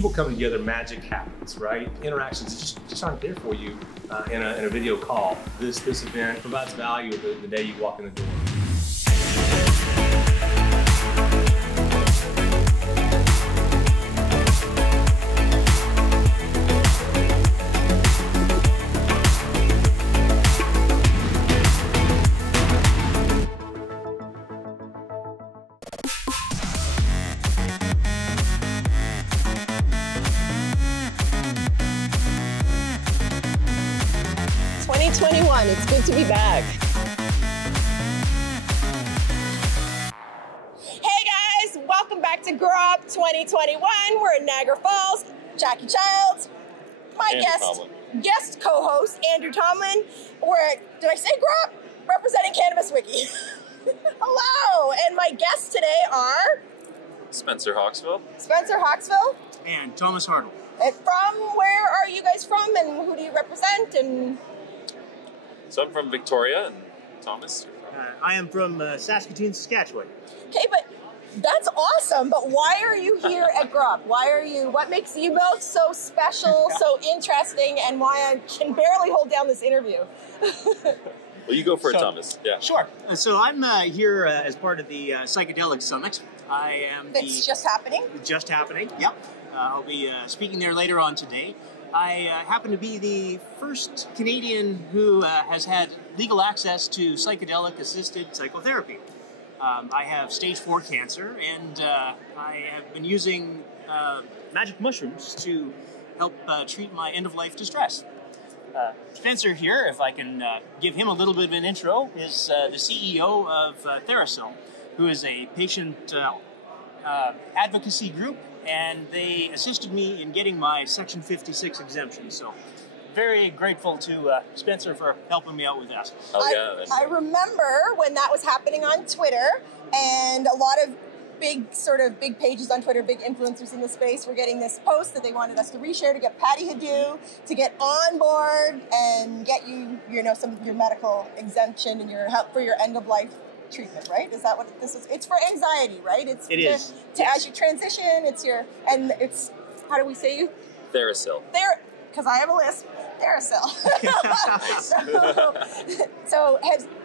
people coming together, magic happens, right? Interactions just aren't there for you in a video call. This event provides value the day you walk in the door. It's good to be back. Hey guys, welcome back to Grow Up 2021. We're in Niagara Falls. Jackie Childs, my guest co-host Andrew Tomlin. We're did I say Grow Up? Representing Cannabis Wiki. Hello, and my guests today are Spencer Hawkswell. Spencer Hawkswell. And Thomas Hartle. And from where are you guys from, and who do you represent? And So I'm from Victoria, and Thomas? I am from Saskatoon, Saskatchewan. Okay, but that's awesome. But why are you here at Grow Up? What makes you both so special, so interesting, and why I can barely hold down this interview? Well, you go for it, Thomas. Yeah. Sure. So I'm here as part of the Psychedelic Summit. I am It's just happening? Just happening, yep. I'll be speaking there later on today. I happen to be the first Canadian who has had legal access to psychedelic-assisted psychotherapy. I have stage 4 cancer, and I have been using magic mushrooms to help treat my end-of-life distress. Spencer here, if I can give him a little bit of an intro, is the CEO of TheraPsil, who is a patient advocacy group, and they assisted me in getting my Section 56 exemption. So very grateful to Spencer for helping me out with that. I remember when that was happening on Twitter, and a lot of big pages on Twitter, big influencers in the space were getting this post that they wanted us to reshare to get Patty Hadou to get on board and get some of your medical exemption and your help for your end of life treatment, right? Is that what this is? It's for anxiety, right? It is. As you transition, it's how do we say you? TheraPsil. Because I have a list. TheraPsil. so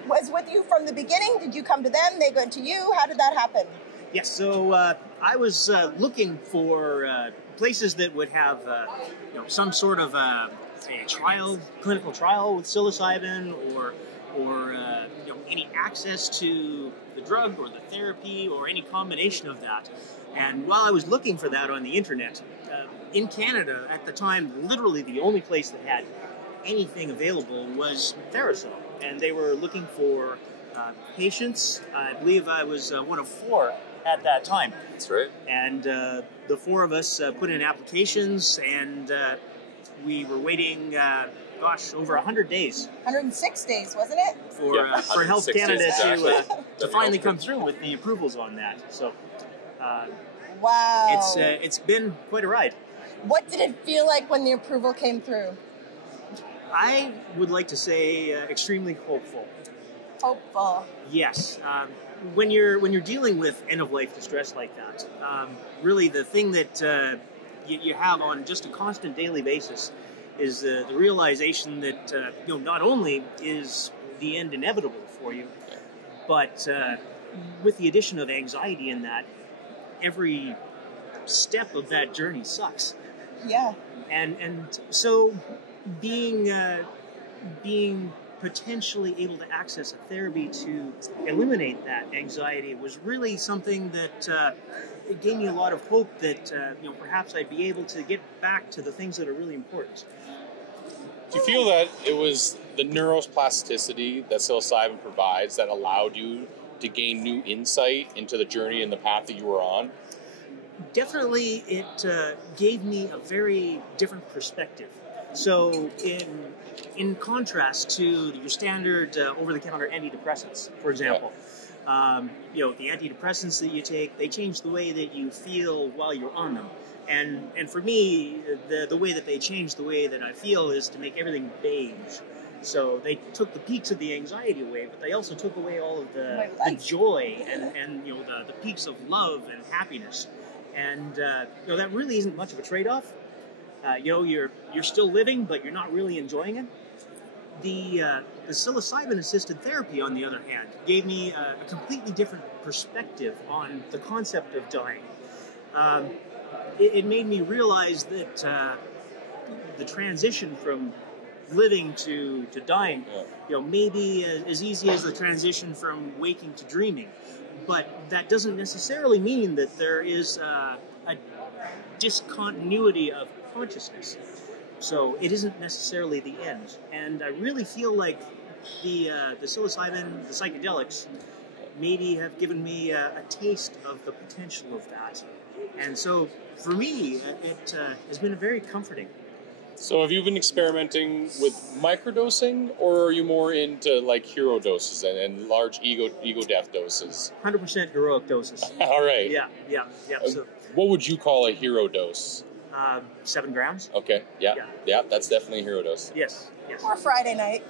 was with you from the beginning? Did you come to them? They go to you? How did that happen? Yes, so I was looking for places that would have some sort of a clinical trial with psilocybin, or any access to the drug or the therapy or any combination of that. And while I was looking for that on the internet, in Canada at the time, literally the only place that had anything available was TheraPsil. And they were looking for patients. I believe I was one of 4 at that time. That's right. And the 4 of us put in applications, and we were waiting over 100 days. 106 days, wasn't it? For Health Canada exactly. to finally come through with the approvals on that. So, wow, it's been quite a ride. What did it feel like when the approval came through? I would like to say extremely hopeful. Hopeful. Yes. When you're dealing with end of life distress like that, really the thing that you have on just a constant daily basis is the realization that not only is the end inevitable for you, but with the addition of anxiety in that, every step of that journey sucks. Yeah. And so being potentially able to access a therapy to eliminate that anxiety was really something that it gave me a lot of hope that perhaps I'd be able to get back to the things that are really important. Do you feel that it was the neuroplasticity that psilocybin provides that allowed you to gain new insight into the journey and the path that you were on? Definitely, it gave me a very different perspective. So in contrast to your standard over-the-counter antidepressants, for example, the antidepressants that you take, they change the way that you feel while you're on them. And for me, the way that they change the way that I feel is to make everything beige. So they took the peaks of the anxiety away, but they also took away all of the joy and the peaks of love and happiness. And that really isn't much of a trade-off. You're still living, but you're not really enjoying it. The psilocybin-assisted therapy, on the other hand, gave me a completely different perspective on the concept of dying. It made me realize that the transition from living to dying, may be as easy as the transition from waking to dreaming. But that doesn't necessarily mean that there is a discontinuity of consciousness. So it isn't necessarily the end. And I really feel like the psilocybin, the psychedelics, maybe have given me a taste of the potential of that. And so for me, it has been very comforting. So have you been experimenting with microdosing, or are you more into like hero doses and large ego death doses? 100% heroic doses. All right. Yeah. So, what would you call a hero dose? 7 grams. Okay. Yeah, that's definitely a hero dose. Yes. Or Friday night.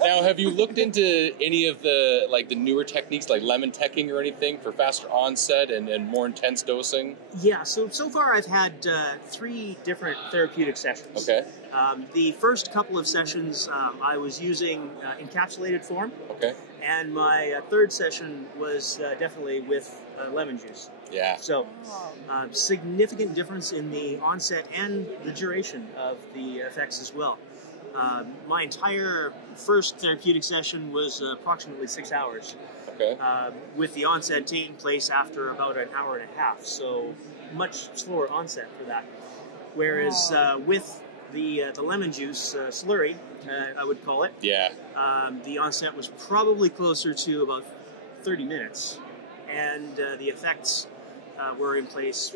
Now, have you looked into any of the newer techniques like lemon teching or anything for faster onset and more intense dosing? Yeah, so far I've had 3 different therapeutic sessions. Okay. The first couple of sessions I was using encapsulated form. Okay. And my third session was definitely with lemon juice. Yeah. So, significant difference in the onset and the duration of the effects as well. My entire first therapeutic session was approximately 6 hours. Okay. With the onset taking place after about an hour and a half, so much slower onset for that. Whereas with the lemon juice slurry, I would call it, the onset was probably closer to about 30 minutes, and the effects were in place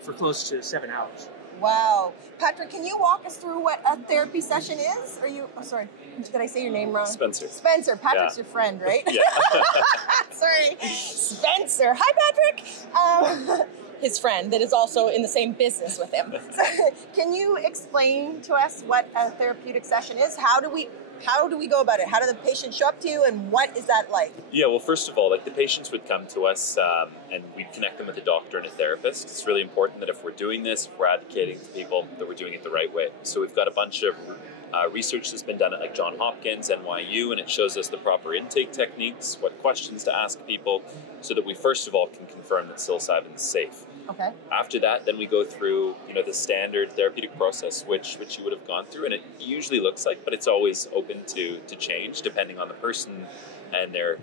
for close to 7 hours. Wow. Patrick, can you walk us through what a therapy session is? Sorry, did I say your name wrong? Spencer. Spencer. Patrick's your friend, right? Yeah. Sorry. Spencer. Hi, Patrick. His friend that is also in the same business with him. So, can you explain to us what a therapeutic session is? How do we go about it? How do the patients show up to you, and what is that like? Yeah, well, first of all, the patients would come to us and we'd connect them with a doctor and a therapist. It's really important that if we're doing this, if we're advocating to people, that we're doing it the right way. So we've got a bunch of research that's been done at Johns Hopkins, NYU, and it shows us the proper intake techniques, what questions to ask people, so that we first of all can confirm that psilocybin is safe. Okay. After that, then we go through, the standard therapeutic process, which you would have gone through, and it usually looks like, but it's always open to change depending on the person and their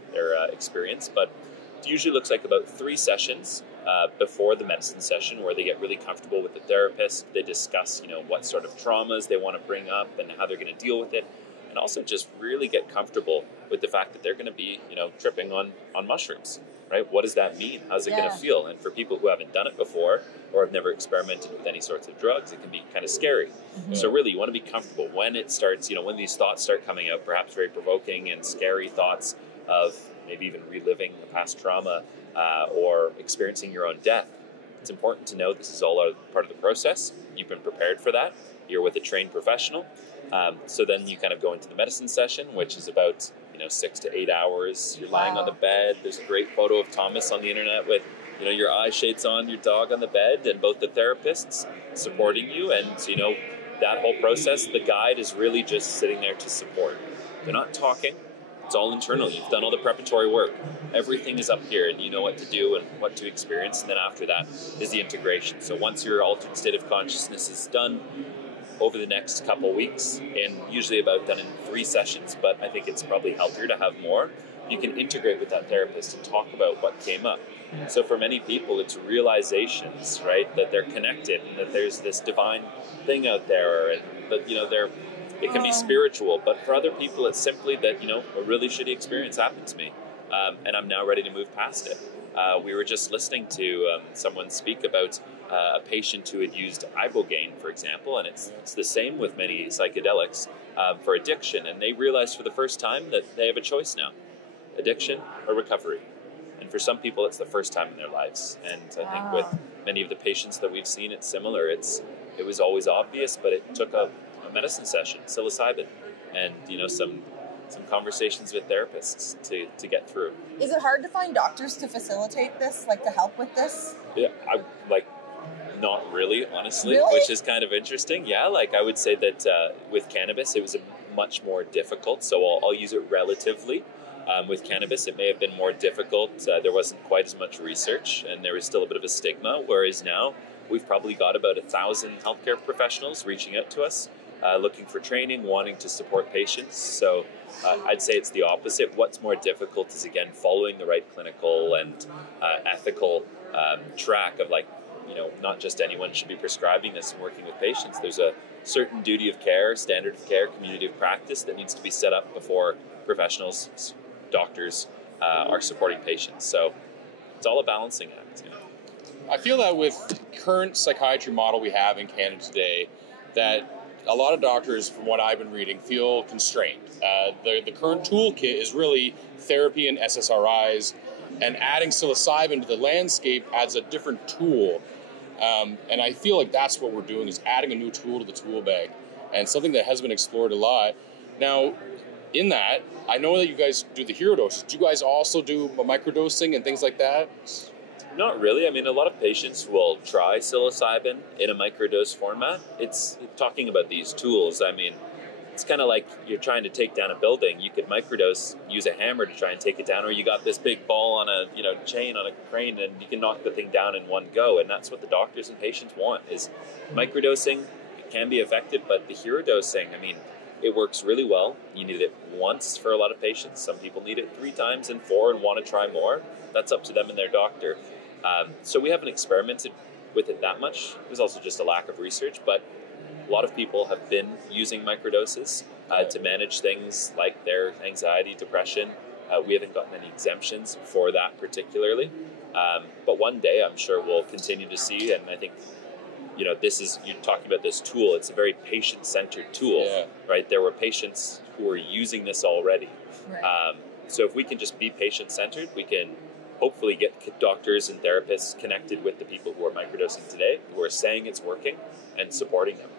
experience. But it usually looks like about 3 sessions before the medicine session, where they get really comfortable with the therapist. They discuss, what sort of traumas they want to bring up and how they're going to deal with it, and also just really get comfortable with the fact that they're going to be, tripping on mushrooms. Right? What does that mean? How's it going to feel? And for people who haven't done it before or have never experimented with any sorts of drugs, it can be kind of scary. Mm-hmm. So really, you want to be comfortable when it starts, when these thoughts start coming up, perhaps very provoking and scary thoughts of maybe even reliving a past trauma or experiencing your own death. It's important to know this is all part of the process. You've been prepared for that. You're with a trained professional. So then you kind of go into the medicine session, which is about 6 to 8 hours. You're lying on the bed. There's a great photo of Thomas on the internet with your eye shades on, your dog on the bed, and both the therapists supporting you. And that whole process, the guide is really just sitting there to support. They're not talking. It's all internal. You've done all the preparatory work. Everything is up here, and you know what to do and what to experience. And then after that is the integration. So once your altered state of consciousness is done, over the next couple weeks, and usually about done in 3 sessions, but I think it's probably healthier to have more, you can integrate with that therapist and talk about what came up. So for many people, it's realizations, right, that they're connected and that there's this divine thing out there, and that, it can be spiritual, but for other people, it's simply that, a really shitty experience happened to me, and I'm now ready to move past it. We were just listening to someone speak about a patient who had used ibogaine, for example, and it's the same with many psychedelics for addiction, and they realized for the first time that they have a choice now, addiction or recovery. And for some people, it's the first time in their lives. And I think with many of the patients that we've seen, it's similar. It was always obvious, but it took a medicine session, psilocybin, and some conversations with therapists to get through. Is it hard to find doctors to facilitate this, like to help with this? Yeah, not really, honestly, Really? which is kind of interesting. Yeah, I would say that with cannabis, it was much more difficult. So I'll use it relatively. With cannabis, it may have been more difficult. There wasn't quite as much research, and there was still a bit of a stigma. Whereas now, we've probably got about 1,000 healthcare professionals reaching out to us, looking for training, wanting to support patients. So I'd say it's the opposite. What's more difficult is, again, following the right clinical and ethical track of not just anyone should be prescribing this and working with patients. There's a certain duty of care, standard of care, community of practice that needs to be set up before professionals, doctors are supporting patients. So it's all a balancing act. I feel that with current psychiatry model we have in Canada today, that a lot of doctors, from what I've been reading, feel constrained. The current toolkit is really therapy and SSRIs, and adding psilocybin to the landscape adds a different tool. And I feel like that's what we're doing, is adding a new tool to the tool bag, and something that has been explored a lot. Now, in that, I know that you guys do the hero doses. Do you guys also do microdosing and things like that? Not really. I mean, a lot of patients will try psilocybin in a microdose format. It's talking about these tools. I mean, it's kind of like you're trying to take down a building. You could microdose, use a hammer to try and take it down, or you got this big ball on a chain on a crane, and you can knock the thing down in one go. And that's what the doctors and patients want, is microdosing. It can be effective, but the hero dosing, I mean, it works really well. You need it once for a lot of patients. Some people need it 3 times and 4 and want to try more. That's up to them and their doctor. So we haven't experimented with it that much. There's also just a lack of research, but a lot of people have been using microdoses to manage things like their anxiety, depression. We haven't gotten any exemptions for that particularly. But one day I'm sure we'll continue to see, and I think, you're talking about this tool. It's a very patient-centered tool, right? There were patients who were using this already. Right. So if we can just be patient-centered, we can hopefully get doctors and therapists connected with the people who are microdosing today, who are saying it's working, and supporting them.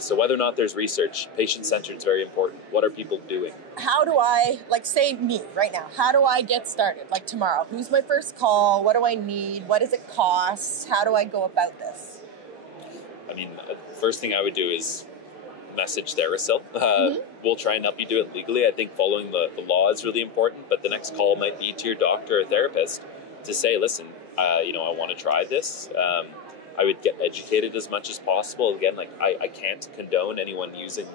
So whether or not there's research, patient-centered is very important. What are people doing? How do I, say me right now, how do I get started? Like tomorrow, who's my first call? What do I need? What does it cost? How do I go about this? I mean, first thing I would do is message TheraPsil. We'll try and help you do it legally. I think following the law is really important, but the next call might be to your doctor or therapist to say, listen, I want to try this. I would get educated as much as possible. Again, I can't condone anyone using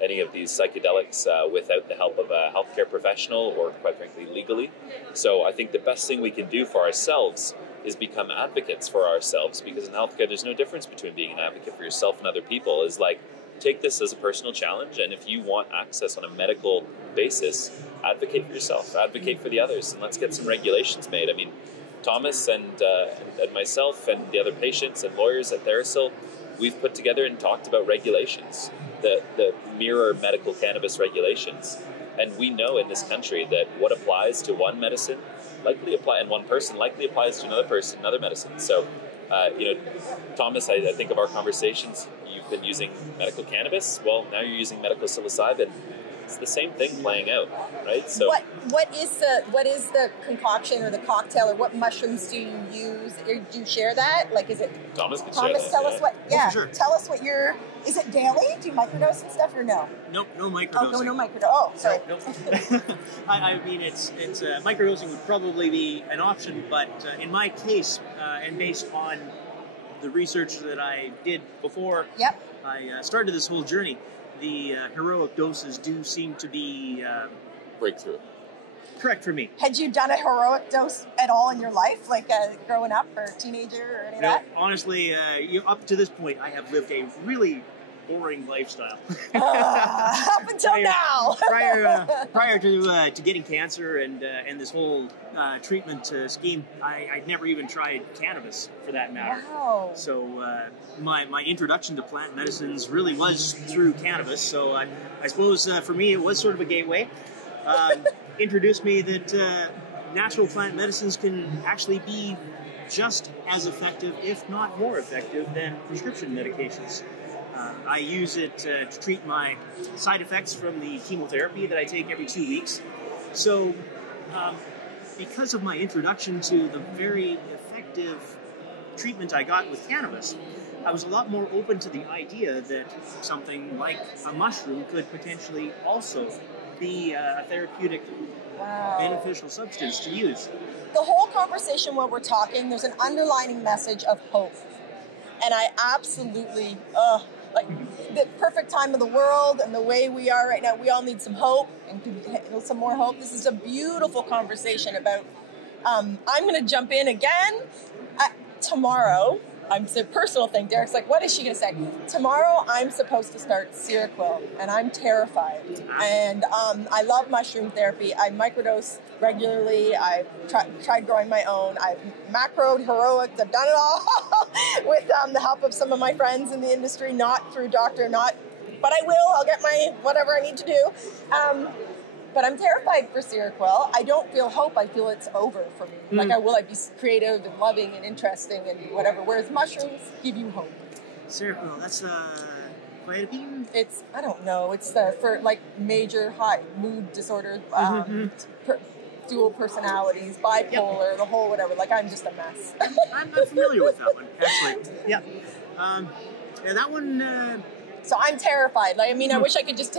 any of these psychedelics without the help of a healthcare professional, or quite frankly, legally. So I think the best thing we can do for ourselves is become advocates for ourselves, because in healthcare, there's no difference between being an advocate for yourself and other people. Is take this as a personal challenge, and if you want access on a medical basis, advocate for yourself, advocate for the others, and let's get some regulations made. I mean, Thomas and myself and the other patients and lawyers at TheraPsil, we've put together and talked about regulations that mirror medical cannabis regulations. And we know in this country that what applies to one medicine and one person likely applies to another medicine. So, Thomas, I think of our conversations, you've been using medical cannabis. Well, now you're using medical psilocybin. It's the same thing playing out, right? So what is the concoction or the cocktail, or what mushrooms do you use? Do you share that? Is it Thomas? Tell us what. Yeah, sure. Tell us what is it daily? Do you microdose and stuff, or no? Nope, no microdosing. Oh, no microdose. Oh, sorry. Nope. I mean, it's microdosing would probably be an option, but in my case, and based on the research that I did before I started this whole journey, the heroic doses do seem to be Breakthrough. correct for me. Had you done a heroic dose at all in your life, growing up or teenager or any of that? Honestly, up to this point, I have lived a really boring lifestyle. Up until now. prior to getting cancer and this whole treatment scheme, I'd never even tried cannabis, for that matter. Wow. So my introduction to plant medicines really was through cannabis. So I suppose for me it was sort of a gateway. Introduced me that natural plant medicines can actually be just as effective, if not more effective, than prescription medications. I use it to treat my side effects from the chemotherapy that I take every 2 weeks. So, because of my introduction to the very effective treatment I got with cannabis, I was a lot more open to the idea that something like a mushroom could potentially also be a therapeutic, beneficial substance to use. The whole conversation while we're talking, there's an underlining message of hope. And I absolutely, like the perfect time of the world and the way we are right now, we all need some hope and some more hope. This is a beautiful conversation about, I'm going to jump in again tomorrow. It's a personal thing. Derek's like, what is she going to say? Tomorrow I'm supposed to start Seroquel, and I'm terrified. And I love mushroom therapy. I microdose regularly. I've tried growing my own. I've macroed, heroic. I've done it all with the help of some of my friends in the industry, not through doctor, but I will. I'll get my whatever I need to do. But I'm terrified for Seroquel. I don't feel hope. I feel it's over for me. Like, will I be creative and loving and interesting and whatever, whereas mushrooms give you hope. Seroquel, that's quetiapine? It's, I don't know, it's for like major high mood disorders, dual personalities, bipolar, the whole whatever. Like, I'm just a mess. I'm familiar with that one, actually. Yeah. Yeah, that one... So I'm terrified. Like, I mean, I wish I could just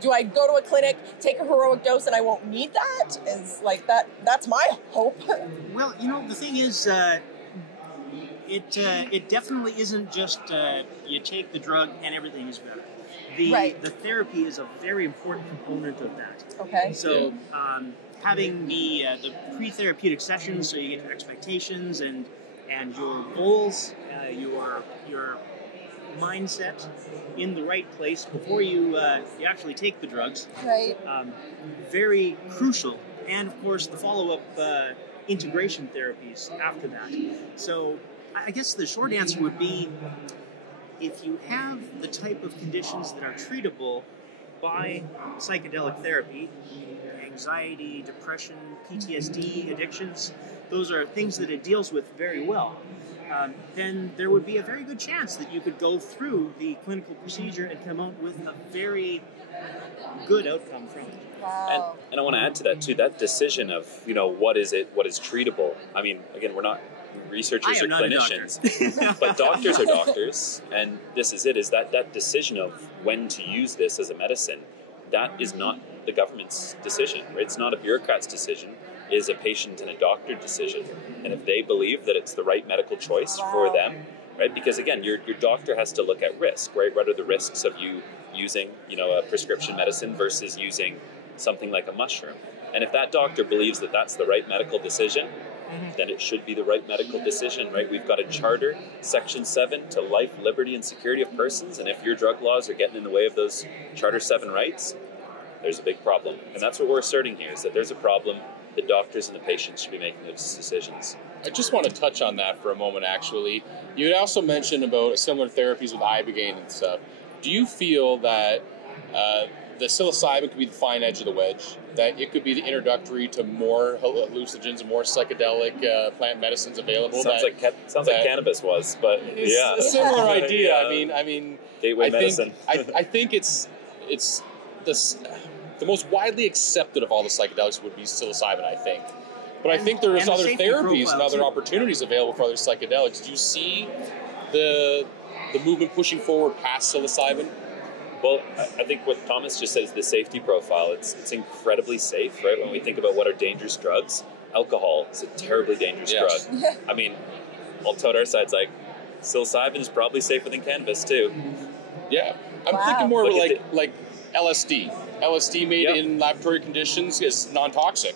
do I go to a clinic, take a heroic dose, and I won't need that? Is like that's my hope. Well, the thing is, it definitely isn't just you take the drug and everything is better. The therapy is a very important component of that. Okay. So having the pre-therapeutic sessions, so you get your expectations and your goals, your mindset in the right place before you actually take the drugs. Right. Very crucial. And of course the follow-up integration therapies after that. So I guess the short answer would be, if you have the type of conditions that are treatable by psychedelic therapy, anxiety, depression, PTSD, addictions, those are things that it deals with very well. Then there would be a very good chance that you could go through the clinical procedure and come out with a very good outcome from it. Wow. And I want to add to that too, that decision of, what is treatable. I mean, again, we're not researchers or clinicians, but doctors are doctors, and this is that decision of when to use this as a medicine, that is not the government's decision, right? It's not a bureaucrat's decision. Is a patient and a doctor decision, and if they believe that it's the right medical choice for them, right? Because again, your doctor has to look at risk, right? What are the risks of you using, a prescription medicine versus using something like a mushroom? And if that doctor believes that that's the right medical decision, then it should be the right medical decision, right? We've got a charter, Section 7, to life, liberty, and security of persons, and if your drug laws are getting in the way of those Charter 7 rights, there's a big problem. And that's what we're asserting here, is that there's a problem. The doctors and the patients should be making those decisions. I just want to touch on that for a moment, actually. You had also mentioned about similar therapies with ibogaine and stuff. Do you feel that the psilocybin could be the fine edge of the wedge, that it could be the introductory to more hallucinogens and more psychedelic plant medicines available? Sounds like cannabis was, but it's a similar idea. Yeah. I mean, gateway medicine. I think it's the most widely accepted of all the psychedelics would be psilocybin, I think. But I think there's other therapies and other opportunities available for other psychedelics. Do you see the movement pushing forward past psilocybin? Well, I think what Thomas just said is the safety profile. It's incredibly safe, right? When we think about what are dangerous drugs, alcohol is a terribly dangerous drug. I mean, I'll tote our side's like, psilocybin is probably safer than cannabis too. Yeah. I'm thinking more like LSD. LSD made in laboratory conditions is non-toxic.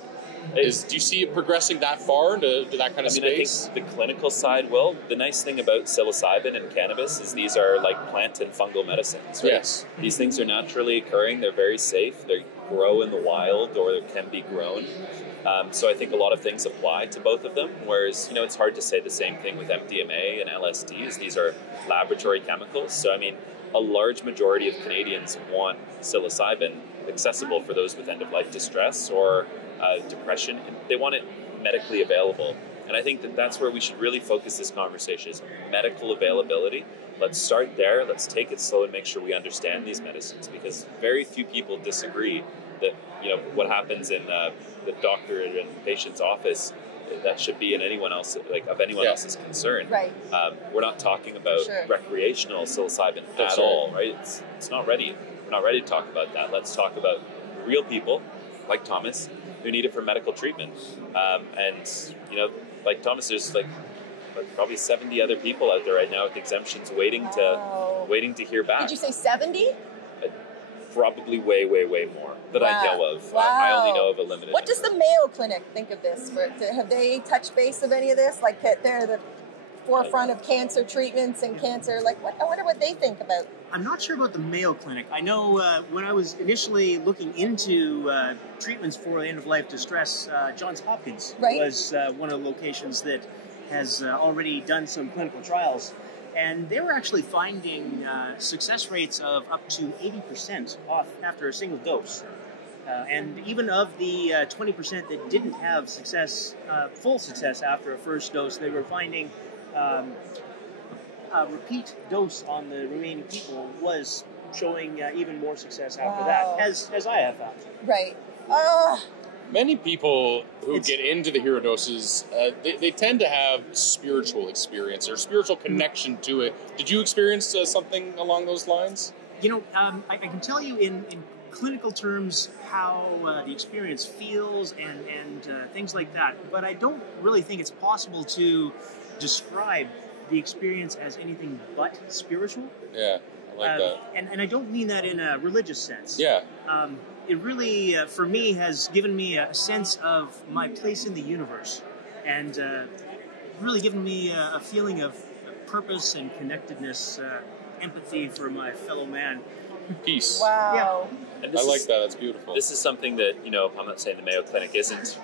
Do you see it progressing that far into that kind of space? I think the clinical side will. The nice thing about psilocybin and cannabis is these are like plant and fungal medicines, right? Yes. These things are naturally occurring. They're very safe. They grow in the wild or they can be grown. So I think a lot of things apply to both of them, whereas, it's hard to say the same thing with MDMA and LSDs. These are laboratory chemicals. So, I mean, a large majority of Canadians want psilocybin accessible for those with end-of-life distress or depression. They want it medically available. And I think that that's where we should really focus this conversation, is medical availability. let's start there. Let's take it slow and make sure we understand these medicines, because very few people disagree that, you know, what happens in the doctor and patient's office, that should be in anyone else, like of anyone else's concern. Right. We're not talking about recreational psilocybin at all, right? It's not ready. We're not ready to talk about that. Let's talk about real people like Thomas who need it for medical treatment. And you know, like Thomas, there's like probably 70 other people out there right now with exemptions waiting to hear back. Did you say 70? Probably way more that I know of. Wow. I only know of a limited. What does the Mayo Clinic think of this? Have they touched base of any of this? Like, they're the forefront of cancer treatments and cancer. Like, I wonder what they think about. I'm not sure about the Mayo Clinic. I know when I was initially looking into treatments for end-of-life distress, Johns Hopkins was one of the locations that has already done some clinical trials. And they were actually finding success rates of up to 80% off after a single dose. And even of the 20% that didn't have success, full success after a first dose, they were finding a repeat dose on the remaining people was showing even more success after that, as I have found. Right. Many people who get into the hero doses, they tend to have spiritual experience or spiritual connection to it. Did you experience something along those lines? You know, I can tell you in clinical terms how the experience feels and things like that, but I don't really think it's possible to describe the experience as anything but spiritual. Yeah, I like that. And I don't mean that in a religious sense. Yeah. It really, for me, has given me a sense of my place in the universe, and really given me a feeling of purpose and connectedness, empathy for my fellow man. Peace. Wow. Yeah. I like that. That's beautiful. This is something that, you know, I'm not saying the Mayo Clinic isn't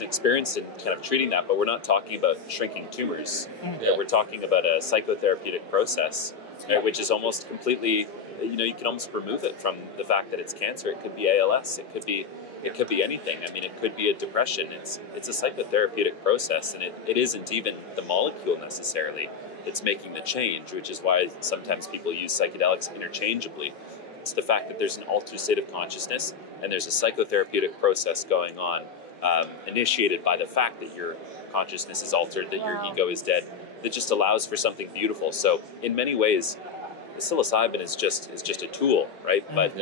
experienced in kind of treating that, but we're not talking about shrinking tumors. Yeah. We're talking about a psychotherapeutic process, which is almost completely, you know, you can almost remove it from the fact that it's cancer. It could be ALS. It could be anything. I mean, it could be a depression. It's a psychotherapeutic process, and it isn't even the molecule necessarily. It's making the change, which is why sometimes people use psychedelics interchangeably. It's the fact that there's an altered state of consciousness, and there's a psychotherapeutic process going on, initiated by the fact that your consciousness is altered, that your ego is dead, that just allows for something beautiful. So in many ways, the psilocybin is just a tool, right? But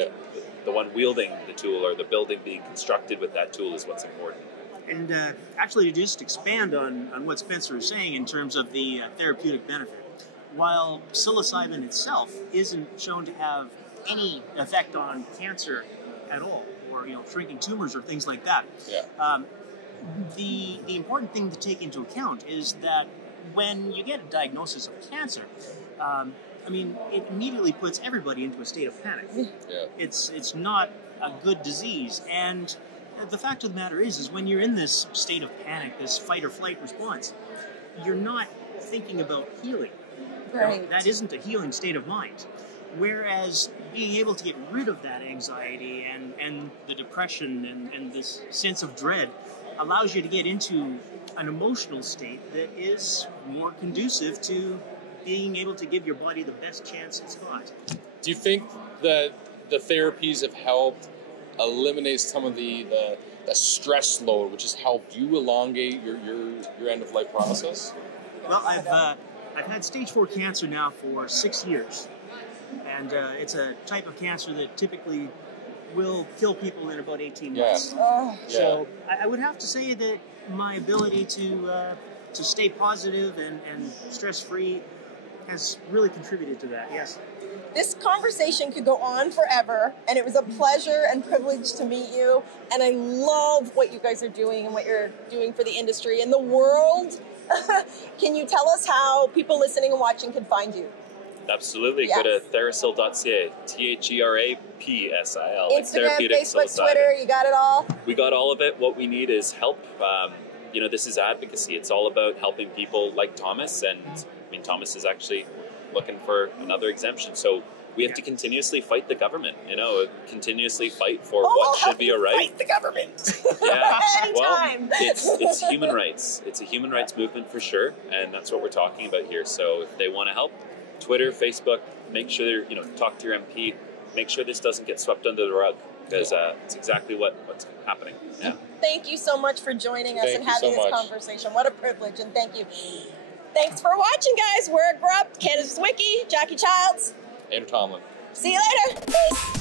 the one wielding the tool, or the building being constructed with that tool, is what's important. And actually, to just expand on what Spencer is saying in terms of the therapeutic benefit, while psilocybin itself isn't shown to have any effect on cancer at all, or, you know, shrinking tumors or things like that, the important thing to take into account is that when you get a diagnosis of cancer, I mean, it immediately puts everybody into a state of panic. Yeah. It's not a good disease, and the fact of the matter is when you're in this state of panic, this fight or flight response, you're not thinking about healing. Right. You know, that isn't a healing state of mind. Whereas being able to get rid of that anxiety and the depression and this sense of dread allows you to get into an emotional state that is more conducive to being able to give your body the best chance it's got. Do you think that the therapies have helped eliminate some of the stress load, which has helped you elongate your end of life process? Well, I've had stage 4 cancer now for 6 years, and it's a type of cancer that typically will kill people in about 18 months. So I would have to say that my ability to stay positive and stress-free has really contributed to that, yes. This conversation could go on forever, and it was a pleasure and privilege to meet you, and I love what you guys are doing and what you're doing for the industry and the world. Can you tell us how people listening and watching can find you? Absolutely. Yes. Go to TheraPsil.ca, THERAPSIL. Instagram, Therapeutic Facebook, psilocybin. Twitter, you got it all? We got all of it. What we need is help. You know, this is advocacy. It's all about helping people like Thomas, and I mean, Thomas is actually looking for another exemption. So we have to continuously fight the government, you know, continuously fight for what should be a right. Fight the government. Yeah. Anytime. Well, it's human rights. It's a human rights movement for sure, and that's what we're talking about here. So if they want to help, Twitter, Facebook, make sure, talk to your MP, make sure this doesn't get swept under the rug, because it's exactly what's happening. Yeah. Thank you so much for joining us Thank and you having so this much. conversation. What a privilege, and thank you. Thanks for watching, guys. We're at Grubb, Cannabis Wiki, Jackie Childs. Andrew Tomlin. See you later. Peace.